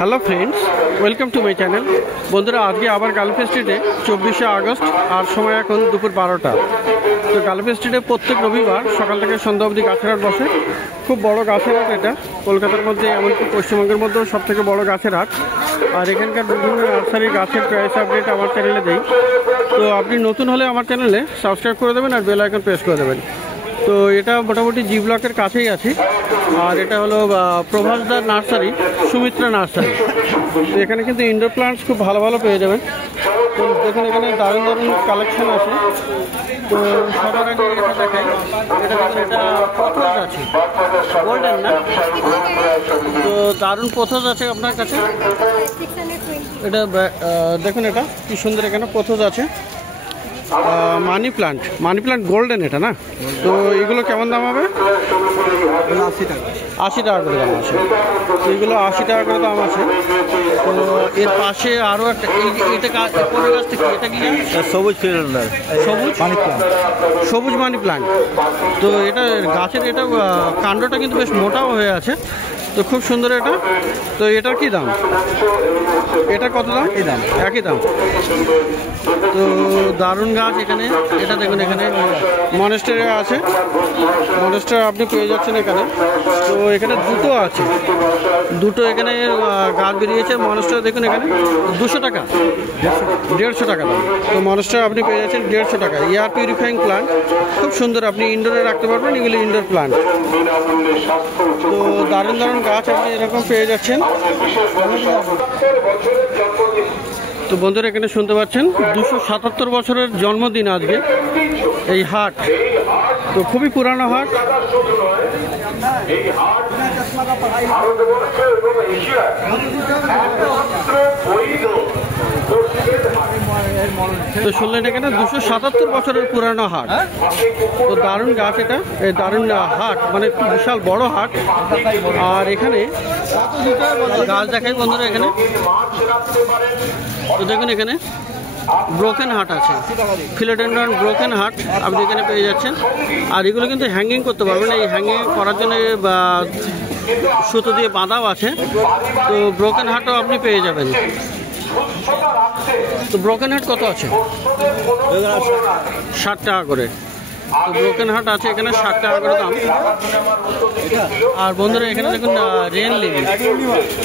Hello friends, welcome to my channel. বন্ধুরা, আজকে আবার গালফ স্ট্রিটে 24শে আগস্ট আর সময় এখন দুপুর 12টা। তো গালফ স্ট্রিটে প্রত্যেক রবিবার সকাল থেকে সন্ধ্যা অবধি গাছের হাট বসে। খুব বড় গাছের হাট এটা, কলকাতার মধ্যে এমনকি পশ্চিমবঙ্গের মধ্যেও সবথেকে বড় গাছের হাট। আর এখানকার বিভিন্ন নার্সারি গাছের প্রাইস আপডেট আমার চ্যানেলে দেই। তো আপনি নতুন হলে আমার চ্যানেলে সাবস্ক্রাইব করে দেবেন আর বেল আইকন প্রেস করে দেবেন। তো এটা মোটামুটি জি ব্লকের কাছেই আছে। আর এটা হলো প্রভাসদার নার্সারি, সুমিত্রা নার্সারি। তো এখানে কিন্তু ইনডোর প্লান্টস খুব ভালো ভালো পেয়ে যাবেন। তো দেখুন এখানে দারুণ দারুণ কালেকশন আছে। তো সবার আগে এটা দেখাই, এটা দেখুন, এটা পথস আছে, গোল্ডেন না? তো দারুণ পথস আছে আপনার কাছে। এটা দেখুন, এটা কি সুন্দর, এখানে পথস আছে। মানি প্লান্ট গোল্ডেন এটা না? তো এগুলো কেমন দাম হবে? 80 টাকা করে দাম আছে। তো এগুলো 80 টাকা করে দাম আছে। তো এর পাশে আরও একটা, এটা পরের গাছ থেকে, এটা কি সবুজ মানি প্লান্ট। তো এটা গাছের, এটা কাণ্ডটা কিন্তু বেশ মোটাও হয়ে আছে। তো খুব সুন্দর এটা। তো এটার কি দাম? এটা কত দাম? একই দাম। তো দারুণ গাছ এখানে। এটা দেখুন, এখানে মনেস্টারি আছে, মনেস্টার আপনি পেয়ে যাচ্ছেন এখানে। তো এখানে দুটো আছে, দুটো এখানে গাছ বেরিয়েছে। মনেস্টার দেখুন এখানে 200 টাকা, 150 টাকা দাম। তো মনেস্টার আপনি পেয়ে যাচ্ছেন 150 টাকা। এয়ার পিউরিফাইং প্লান্ট, খুব সুন্দর, আপনি ইনডোরে রাখতে পারবেন। এগুলো ইনডোর প্লান্ট। তো দারুণ দারুণ গাছ আপনি এরকম পেয়ে যাচ্ছেন। তো বন্ধুরা, এখানে শুনতে পাচ্ছেন 277 বছরের জন্মদিন আজকে এই হাট। তো খুবই পুরানো হাট। তো শুনলেন, এখানে 277 বছরের পুরানো হাট। তো দারুণ গাছ এটা, এই দারুণ হাট, মানে বিশাল বড় হাট। আর এখানে গাছ দেখাই বন্ধুরা এখানে। তো দেখুন, এখানে ব্রোকেন হাট আছে, ফিলোডেন্ড্রন ব্রোকেন হাট আপনি এখানে পেয়ে যাচ্ছেন। আর এগুলো কিন্তু হ্যাঙ্গিং করতে পারবেন। এই হ্যাঙ্গিং করার জন্য সুতো দিয়ে বাঁধাও আছে। তো ব্রোকেন হাটও আপনি পেয়ে যাবেন। তো ব্রোকেন হাট কত আছে? 60 টাকা করে। তো ব্রোকেন হাট আছে এখানে 60 টাকা করে দাম। আর বন্ধুরা, এখানে দেখুন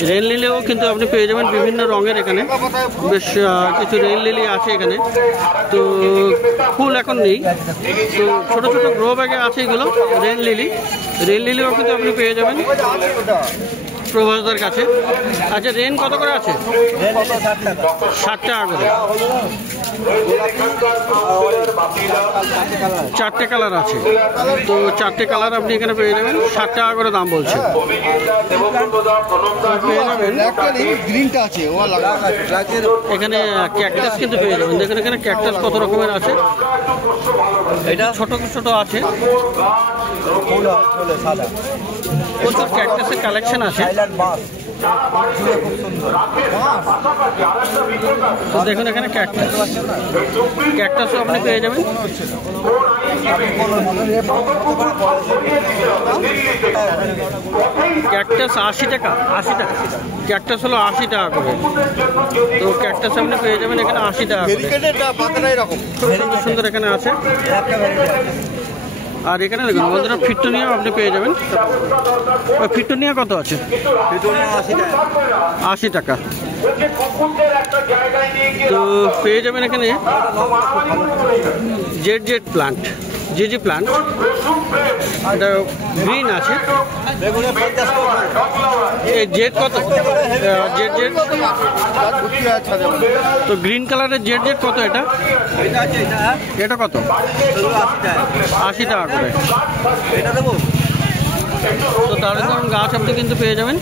রেন লিলিও কিন্তু আপনি পেয়ে যাবেন বিভিন্ন রঙের। এখানে বেশ কিছু রেন লিলি আছে এখানে। তো ফুল এখন নেই। তো ছোট ছোট গ্রো ব্যাগে আছে এগুলো রেন লিলিও কিন্তু আপনি পেয়ে যাবেন প্রভাসদার কাছে। আচ্ছা, রেন কত করে আছে? 60 টাকা করে। 4টে কালার আছে। তো 4টে কালার আপনি এখানে পেয়ে যাবেন, 60 টাকা করে দাম বলছে। এখানে ক্যাকটাস কিন্তু পেয়ে যাবেন। দেখুন এখানে ক্যাকটাস কত রকমের আছে। এটা ছোট ছোট আছে, প্রচুর ক্যাকটাসের কালেকশন আছে। তো দেখুন এখানে ক্যাকটাসও আপনি পেয়ে যাবেন। ক্যাকটাস 80 টাকা। ক্যাকটাস হলো 80 টাকা করে। তো ক্যাকটাস আপনি পেয়ে যাবেন এখানে 80 টাকা করে। খুব সুন্দর সুন্দর এখানে আছে। আর এখানে দেখুন বন্ধুরা, ফিট্টোনিয়া আপনি পেয়ে যাবেন। ফিট্টোনিয়া কত আছে? 80 টাকা। তো পেয়ে যাবেন এখানে জেড প্লান্ট, জিজি প্লান্ট, এটা গ্রিন আছে। এই জেড কত? জেড তো গ্রিন কালারের জেড কত? এটা কত? 80 টাকা করে। তো দারুণ দারুণ গাছ আপনি কিন্তু পেয়ে যাবেন।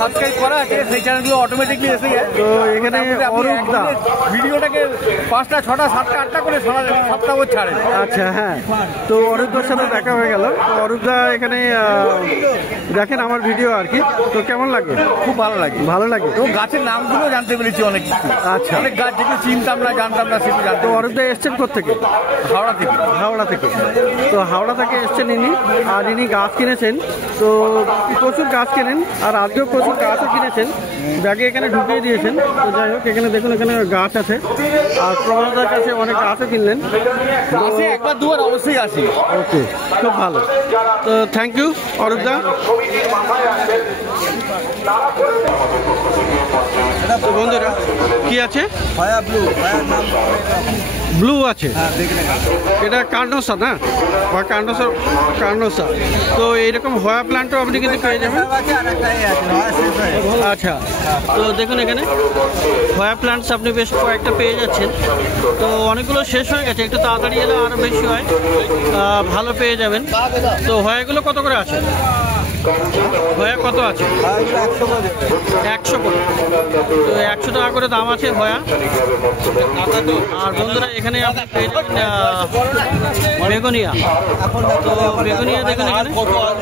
সাবস্ক্রাইব করা আছে সেই চ্যানেলগুলো অটোমেটিকলি এসে যায়। তো এখানে অরূপদা ভিডিওটাকে 5টা 6টা 7টা 8টা করে সপ্তাহ ছাড়ে। আচ্ছা, হ্যাঁ। তো অরূপদার সাথে দেখা হয়ে গেল। তো অরূপদা এখানে দেখেন আমার ভিডিও আর কি। তো কেমন লাগে? খুব ভালো লাগে। এবং গাছের নামগুলো জানতে পেরেছি অনেক কিছু। আচ্ছা, অনেক গাছ যেগুলো চিনতাম না, জানতাম না, সেগুলো জানতে। তো অরূপদা এসছেন কোথেকে? হাওড়া থেকে। তো হাওড়া থেকে এসছেন ইনি। আর ইনি গাছ কিনেছেন, তো প্রচুর গাছ কেনেন আর আজকেও প্রচুর গাছও কিনেছেন, ব্যাগে এখানে ঢুকিয়ে দিয়েছেন। তো যাই হোক, এখানে দেখুন এখানে গাছ আছে আর প্রভাসদার কাছে অনেক গাছও কিনলেন। মাসে একবার দুবার অবশ্যই আসি। ওকে, খুব ভালো। তো থ্যাংক ইউ অরূপদা। তো বন্ধুরা কি আছে? ব্লু আছে, এটা কার্নোসা না, কার্নোসা। তো এইরকম হয়া প্ল্যান্টও আপনি কিন্তু পেয়ে যাবেন। আচ্ছা, তো দেখুন এখানে হয়া প্ল্যান্টস আপনি বেশ কয়েকটা পেয়ে যাচ্ছেন। তো অনেকগুলো শেষ হয়ে গেছে, একটু তাড়াতাড়ি এলে আরও বেশি হয়, ভালো পেয়ে যাবেন। তো হয়াগুলো কত করে আছে? হয়া কত আছে? 100 করে। তো 100 টাকা করে দাম আছে হয়া। আর বন্ধুরা এখানে আপনি পেয়ে যাবেন বেগুনিয়া। তো বেগুনিয়া দেখুন এখানে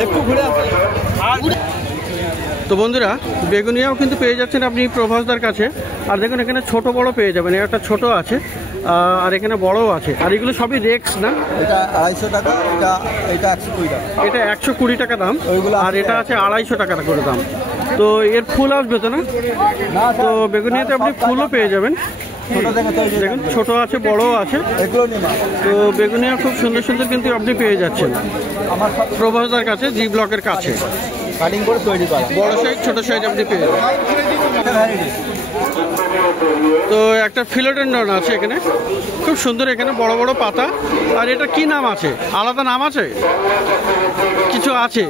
একটু ঘুরে আসি। তো বন্ধুরা বেগুনিয়াও কিন্তু পেয়ে যাচ্ছেন আপনি প্রভাসদার কাছে। আর দেখুন এখানে ছোট বড় পেয়ে যাবেন, একটা ছোট আছে আর এখানে বড়ও আছে। আর এগুলো সবই রেক্স না? এটা 250 টাকা, এটা 120 টাকা। এটা 120 টাকা দাম, আর এটা আছে 250 টাকা করে দাম। তো এর ফুল আসবে তো না? তো বেগুনিয়াতে আপনি ফুলও পেয়ে যাবেন। দেখুন ছোট আছে, বড়ও আছে। তো বেগুনিয়া খুব সুন্দর সুন্দর কিন্তু আপনি পেয়ে যাচ্ছেন প্রভাসদার কাছে, জি ব্লকের কাছে। কাটিং করে তৈরি করা, বড় সাইজ ছোট সাইজ আপনি পেয়ে যাবেন। তো একটা ফিলোডেন্ড্রন আছে এখানে, খুব সুন্দর, এখানে বড় বড় পাতা। আর এটা কি নাম আছে? আলাদা নাম আছে কিছু আছে,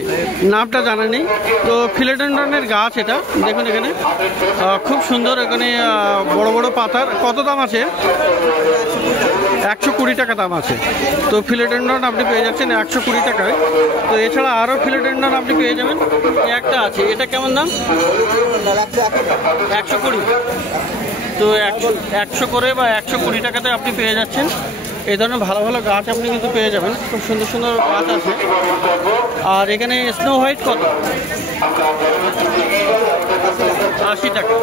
নামটা জানা নেই। তো ফিলোডেন্ড্রনের গাছ এটা, দেখুন এখানে খুব সুন্দর, এখানে বড় বড় পাতার। কত দাম আছে? 120 টাকা দাম আছে। তো ফিলোডেন্ড্রন আপনি পেয়ে যাচ্ছেন 120 টাকায়। তো এছাড়া আরও ফিলোডেন্ড্রন আপনি পেয়ে যাবেন। একটা আছে, এটা কেমন দাম? 120। তো 100 করে বা 120 টাকাতে আপনি পেয়ে যাচ্ছেন। এই ধরনের ভালো ভালো গাছ আপনি কিন্তু পেয়ে যাবেন, খুব সুন্দর সুন্দর গাছ আছে। আর এখানে স্নো হোয়াইট কত? 80 টাকা।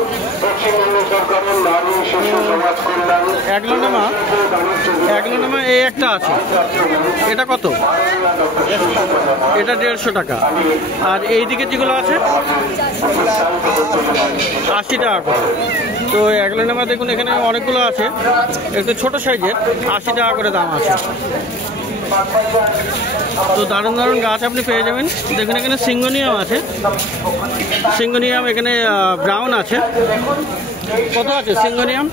অ্যাগ্লোনেমা এই একটা আছে, এটা কত? এটা 150 টাকা। আর এই দিকে যেগুলো আছে 80 টাকা করে। তো অ্যাগ্লোনেমা দেখুন এখানে অনেকগুলো আছে, একটু ছোট সাইজের, 80 টাকা করে দাম আছে। তো দারুণ দারুণ গাছ আপনি পেয়ে যাবেন। দেখুন এখানে সিঙ্গোনিয়াম আছে, সিঙ্গোনিয়াম এখানে ব্রাউন আছে। কত আছে সিঙ্গোনিয়াম?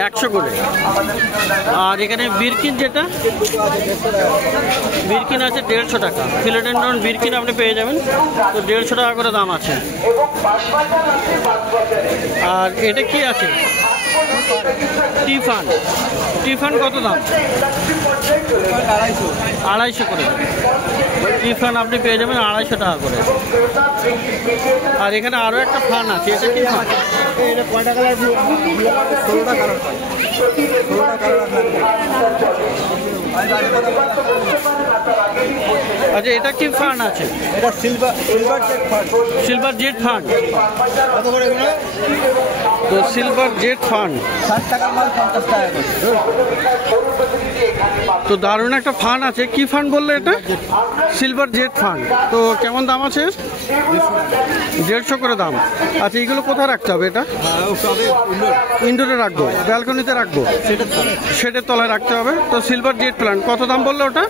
100 করে। আর এখানে বিরকিন, যেটা বিরকিন আছে 150 টাকা। ফিলোডেন্ড্রন বিরকিন আপনি পেয়ে যাবেন, তো 150 টাকা করে দাম আছে। আর এটা কি আছে? টিফান। টিফান কত দাম? 250 করে। টিফান আপনি পেয়ে যাবেন 250 টাকা করে। আর এখানে আরও একটা ফান আছে, এটা কি ফান? এটা কয়টা কালার? 16টা কালার পাই। 16টা কালার। আচ্ছা, এটা কি ফান আছে? এটা silver jet fun. Silver jet fun কত করে এগুলো? তো সিলভার জেট ফান 60 টাকার মাল 50 টাকা করে। তো দারুণ একটা ফান আছে, কি ফান বললে এটা? Silver jet fun. তো কেমন দাম আছে? 150 করে দাম। আচ্ছা, এইগুলো কোথায় রাখতে হবে? এটা ইনডোরে রাখবো, ব্যালকনিতে রাখবো, শেডের তলায় রাখতে হবে। তো সিলভার জেট প্ল্যান্ট কত দাম বললে ওটা?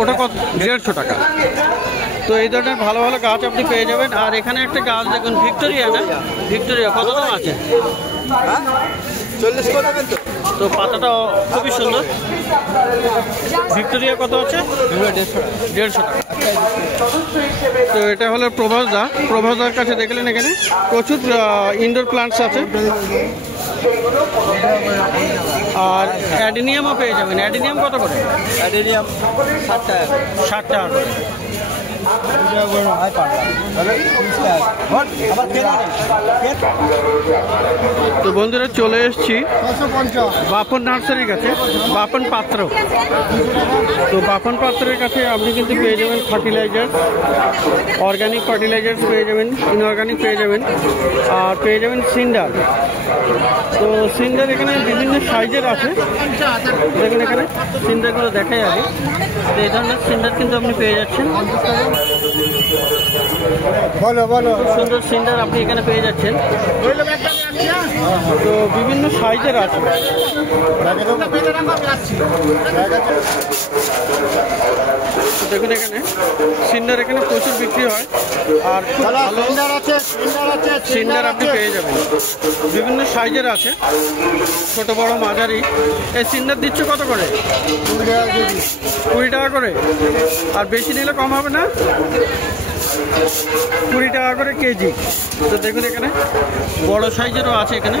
ওটা কত? 150 টাকা। তো এই ধরনের ভালো ভালো গাছ আপনি পেয়ে যাবেন। আর এখানে একটা গাছ দেখুন, ভিক্টোরিয়া না? ভিক্টোরিয়া কত দাম আছে? 40 করে দেবেন তো? তো পাতাটা খুবই সুন্দর। ভিক্টোরিয়া কত আছে? 150 টাকা। তো এটা হলো প্রভাসদার কাছে। দেখলেন এখানে প্রচুর ইনডোর প্লান্টস আছে। আর অ্যাডিনিয়ামও পেয়ে যাবেন। অ্যাডিনিয়াম কত করে? অ্যাডেনিয়াম 60 টাকা। 60 টাকা করে। তো বন্ধুরা চলে এসেছি বাপন নার্সারির কাছে, বাপন পাত্র। তো বাপন পাত্রের কাছে আপনি কিন্তু পেয়ে যাবেন ফার্টিলাইজার, অর্গানিক ফার্টিলাইজার পেয়ে যাবেন, ইনঅর্গানিক পেয়ে যাবেন, আর পেয়ে যাবেন সিন্ডার। তো সিন্ডার এখানে বিভিন্ন সাইজের আছে, দেখুন এখানে সিন্ডারগুলো দেখাই আগে। তো এই ধরনের সিন্ডার কিন্তু আপনি পেয়ে যাচ্ছেন, সুন্দর সিন্ডার আপনি এখানে পেয়ে যাচ্ছেন। তো বিভিন্ন সাইজের আছে, দেখুন এখানে সিন্ডার এখানে প্রচুর বিক্রি হয়, আর খুব ভালো সিন্ডার আপনি পেয়ে যাবেন। বিভিন্ন সাইজের আছে, ছোট বড় মাঝারি। এই সিন্ডার দিচ্ছ কত করে? 20 টাকা করে। আর বেশি নিলে কম হবে না? 20 টাকা করে কেজি। তো দেখুন এখানে বড় সাইজেরও আছে, এখানে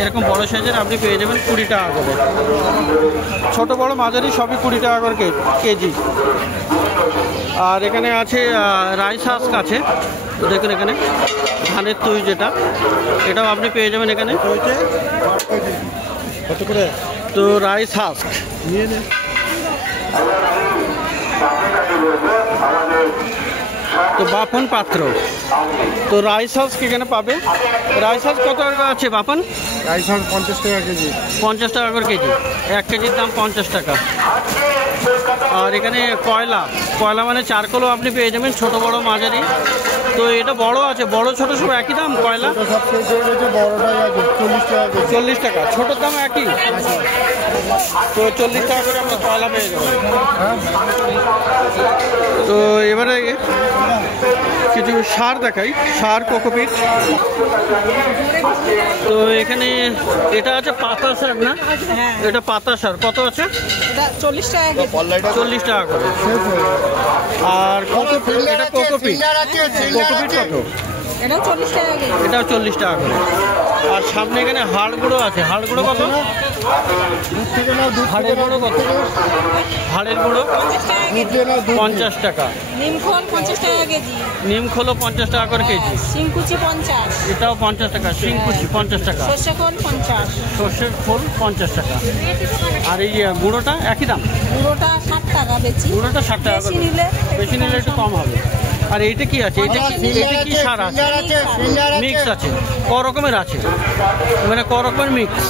এরকম বড় সাইজের আপনি পেয়ে যাবেন 20 টাকা করে। ছোট বড় মাঝারি সবই 20 টাকা করে কেজি। আর এখানে আছে রাইস হাস্ক আছে, তো দেখুন এখানে ধানের তুই যেটা, এটাও আপনি পেয়ে যাবেন এখানে। কত করে? তো রাইস হাস্ক নিয়ে নেন। তো বাপন পাত্র, তো রাইস হাউস এখানে পাবে। রাইস হাউস কত টাকা আছে বাপন? রাইস হাউস 50 টাকা কেজি। 50 টাকা করে কেজি, 1 কেজির দাম 50 টাকা। আর এখানে কয়লা, কয়লা মানে চারকোলও আপনি পেয়ে যাবেন, ছোট বড় মাঝারি। তো এটা বড় আছে, বড় ছোট সব একই দাম কয়লা? 40 টাকা, ছোটোর দাম একই। তো 40 টাকা করে আমরা কয়লা পেয়ে যাবো। তো এবারে কিছু সার দেখাই, সার কোকোপিট। তো এখানে এটা আছে পাতা সার না? এটা পাতা সার কত আছে? 40 টাকা। 40 টাকা করে। আর এটা কোকোপিট, কোকোপিট কত? এটাও 40 টাকা। এটাও 40 টাকা করে। আর সামনে এখানে হাড় গুঁড়ো আছে, হাড় গুঁড়ো কত? হাড়ের গুঁড়ো কত? হাড়ের গুঁড়ো 50 টাকা। নিমখোল 50 টাকা কেজি। নিমখোলও 50 টাকা করে কেজি। শিংকুচি 50। এটাও 50 টাকা। শিংকুচি 50 টাকা। সর্ষে খোল 50। সর্ষের খোল 50 টাকা। আর এই গুঁড়োটা একই দাম? গুঁড়োটা 60 টাকা বেচি। গুঁড়োটা 60 টাকা করে। বেশি নিলে একটু কম হবে। আর এইটা কি আছে? এটা কি সার আছে? মিক্স আছে। ক রকমের আছে? মানে ক রকমের মিক্স?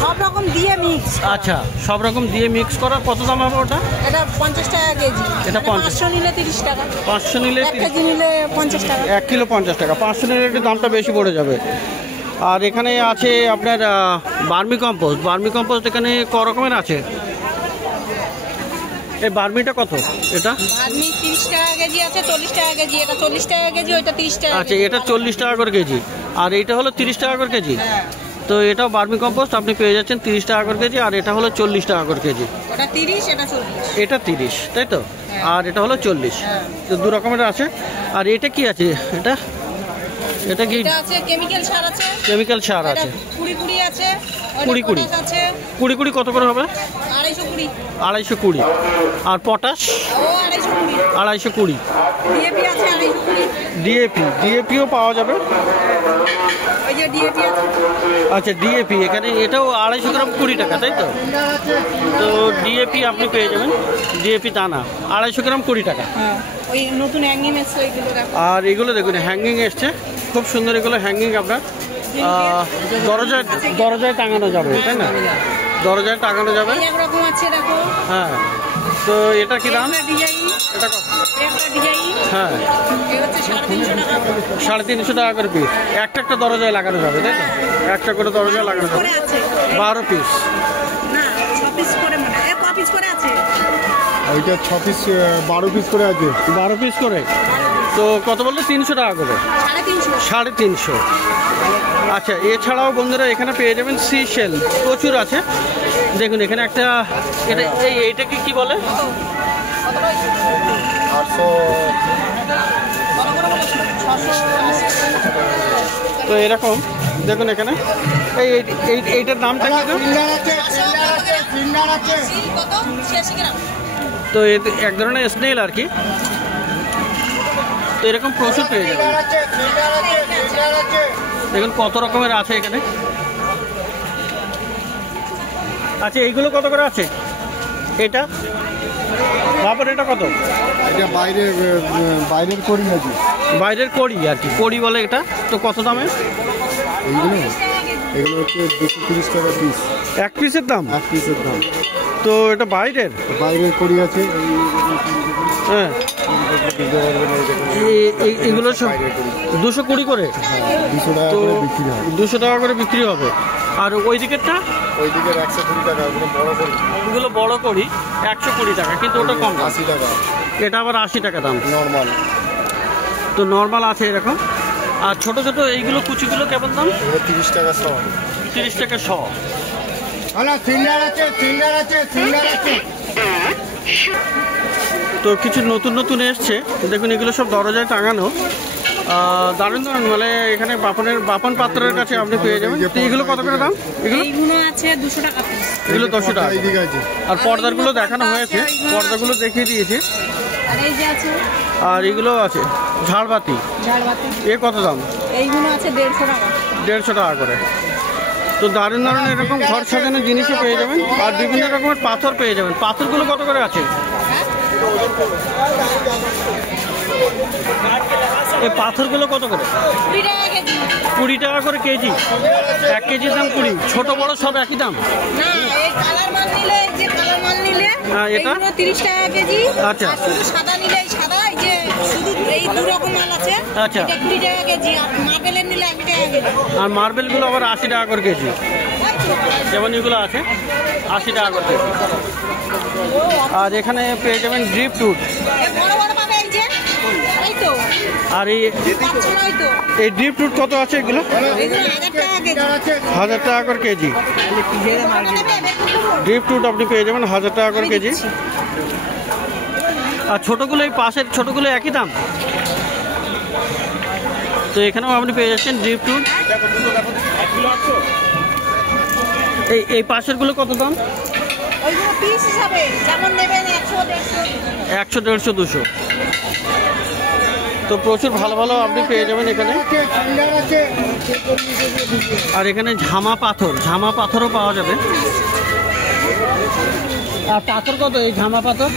সব রকম দিয়ে মিক্স। আচ্ছা, সব রকম দিয়ে মিক্স করা। কত দাম হবে ওটা? এটা 50 টাকা কেজি। এটা 500 নিলে 30 টাকা। 500 নিলে 1 কেজি নিলে 50 টাকা। 1 কিলো 50 টাকা। 500 নিলে একটু দামটা বেশি পড়ে যাবে। আর এখানে আছে আপনার বার্মি কম্পোস্ট। বার্মি কম্পোস্ট এখানে ক রকমের আছে? এই বার্মিটা কত? এটা বার্মি 30 টাকা কেজি আছে, 40 টাকা কেজি। এটা 40 টাকা কেজি, ওইটা 30 টাকা। আচ্ছা, এটা 40 টাকা করে কেজি, আর এটা হলো 30 টাকা করে কেজি। তো এটাও বার্মি কম্পোস্ট আপনি পেয়ে যাচ্ছেন 30 টাকা করে কেজি, আর এটা হলো 40 টাকা করে কেজি। ওটা 30, এটা 40। এটা 30, তাই তো? আর এটা হলো 40। তো দু রকমের আছে। আর এটা কি আছে? এটা এটা কি? এটা আছে কেমিক্যাল সার আছে। কেমিক্যাল সার আছে। 20 আছে। 20 আছে। 20 কত করে হবে? 250। 250। আর পটাশ? ও 250। 250। ডিএপি আছে 250। ডিএপিও পাওয়া যাবে। ওই যে ডিএপি আছে। আচ্ছা, ডিএপি এখানে এটাও 250 গ্রাম 20 টাকা, তাই তো? তো ডিএপি আপনি পেয়ে যাবেন, ডিএপি দানা 250 গ্রাম 20 টাকা। হ্যাঁ, ওই নতুন হ্যাঙ্গিং এসছে ওইগুলো রাখো। আর এগুলো দেখুন হ্যাঙ্গিং এসছে, খুব সুন্দর। এগুলো হ্যাঙ্গিং আপনার দরজায় টাঙানো যাবে, তাই না? দরজায় টাঙানো যাবে। একরকম আছে দেখো। হ্যাঁ, তো এটা কি দাম? ডিজাইন। এটা কত? একটা ডিজাইন। হ্যাঁ, এই হচ্ছে 350 টাকা। 350 টাকা করে পিস। একটা দরজায় লাগানো যাবে, তাই তো? একটা করে দরজায় লাগানো যাবে। করে আছে 12 পিস না, 6 পিস করে, মানে এক পিস করে আছে। ওইটা 6 পিস, 12 পিস করে আছে। 12 পিস করে। তো কত বললে? 300 টাকা করে। 350। 350। আচ্ছা, এছাড়াও বন্ধুরা এখানে পেয়ে যাবেন সি শেল, প্রচুর আছে। দেখুন এখানে একটা, এইটাকে কি বলে? 800। তো এরকম দেখুন এখানে এইটার নামটা কি? কত? 86 গ্রাম। তো এক ধরনের স্নেল আর কি। তো এরকম প্রচুর পেয়ে যাবেন। দেখুন কত রকমের আছে এখানে। আচ্ছা এইগুলো কত করে আছে? এটা বাবার এটা কত? এটা বাইরের করি নাকি? বাইরের কড়ি আর কি, কড়ি বলে এটা। তো কত দামে এগুলো হচ্ছে 230 টাকা পিস। এক পিসের দাম? এক পিসের দাম। তো এটা বাইরের করি আছে। হ্যাঁ, এগুলো সব 220 করে। 200 টাকা তো করে বিক্রি হয়। 200 টাকা করে বিক্রি হবে। আর ওই দিকেরটা? ওই দিকের 120 টাকা। বড় করি, ওগুলো বড় করি 120 টাকা, কিন্তু ওটা কম দাম। 80 টাকা। এটা আবার 80 টাকা দাম নর্মাল। তো নর্মাল আছে এরকম। আর ছোট ছোট এইগুলো কুচিগুলো কেমন দাম? 30 টাকা 100। 30 টাকা 100। সিঙ্গার আছে, সিঙ্গার আছে, সিঙ্গার আছে। তো কিছু নতুন নতুন এসছে, দেখুন এগুলো সব দরজায় টাঙানো। দারুণ দারুণ, মানে এখানে বাপন পাত্রের কাছে আপনি পেয়ে যাবেন। তো এগুলো কত করে দাম? এইগুলো আছে 200 টাকা পিস। এগুলো 200 টাকা। এইদিকে আছে। আর পর্দাগুলো দেখানো হয়েছে, পর্দাগুলো দেখিয়ে দিয়েছে। আর এই যে আছে, আর এগুলো আছে ঝাড়বাতি। এ কত দাম? এইগুলো আছে 150 টাকা। 150 টাকা করে। তো দারুণ দারুণ এরকম ঘর সাজানোর জিনিসও পেয়ে যাবেন। আর বিভিন্ন রকমের পাথর পেয়ে যাবেন। পাথরগুলো কত করে আছে? এই পাথরগুলো কত করে? 20 টাকা কেজি। 20 টাকা করে কেজি। 1 কেজির দাম 20। ছোট বড় সব একই দাম? না, এই কালার মাল নিলে, যে কালার মাল নিলে এটা? এইগুলো 30 টাকা কেজি। আচ্ছা। আর শুধু সাদা নিলে, এই সাদা, এই যে শুধু এই দু রকম মাল আছে, আচ্ছা। এটা 20 টাকা কেজি। আর মার্বেলের নিলে 80 টাকা কেজি। আর মার্বেলগুলো আবার 80 টাকা করে কেজি। যেমন এগুলো আছে 80 টাকা করে কেজি। আর এখানে পেয়ে যাবেন ড্রিপ টুট। এই বড় বড় পাবে, এই যে, এই তো। আর পাচ্ছেন ওই তো। এই ড্রিপ টুট কত আছে এগুলো? এইগুলো 1000 টাকা কেজি। 1000 টাকা করে কেজি। ড্রিপ টুট আপনি পেয়ে যাবেন 1000 টাকা করে কেজি। আর ছোটোগুলো, এই পাশের ছোটোগুলো একই দাম? তো এখানেও আপনি পেয়ে যাচ্ছেন ড্রিপ টুট। এই পাশেরগুলো কত দাম? ওইগুলো পিস হিসাবে, যেমন নেবেন 100, 150। 100, 150, 200। তো প্রচুর ভালো ভালো আপনি পেয়ে যাবেন এখানে। আর এখানে ঝামা পাথরও পাওয়া যাবে। আর পাথর কত? এই ঝামা পাথর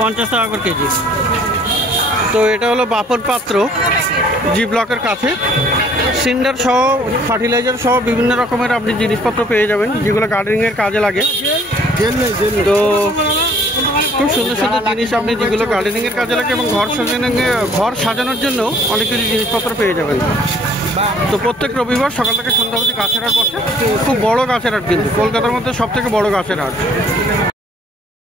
50 টাকা করে কেজি। তো এটা হলো বাপন পাত্র, জি ব্লকের কাছে। সিন্ডার সহ, ফার্টিলাইজার সহ বিভিন্ন রকমের আপনি জিনিসপত্র পেয়ে যাবেন, যেগুলো গার্ডেনিংয়ের কাজে লাগে। তো খুব সুন্দর সুন্দর জিনিস আপনি, যেগুলো গার্ডেনিংয়ের কাজে লাগে এবং ঘর সাজানোর জন্য অনেক কিছু জিনিসপত্র পেয়ে যাবেন। তো প্রত্যেক রবিবার সকাল থেকে সন্ধ্যা অবধি গাছের হাট বসে। খুব বড় গাছের হাট, কিন্তু কলকাতার মধ্যে সব থেকে বড় গাছের হাট।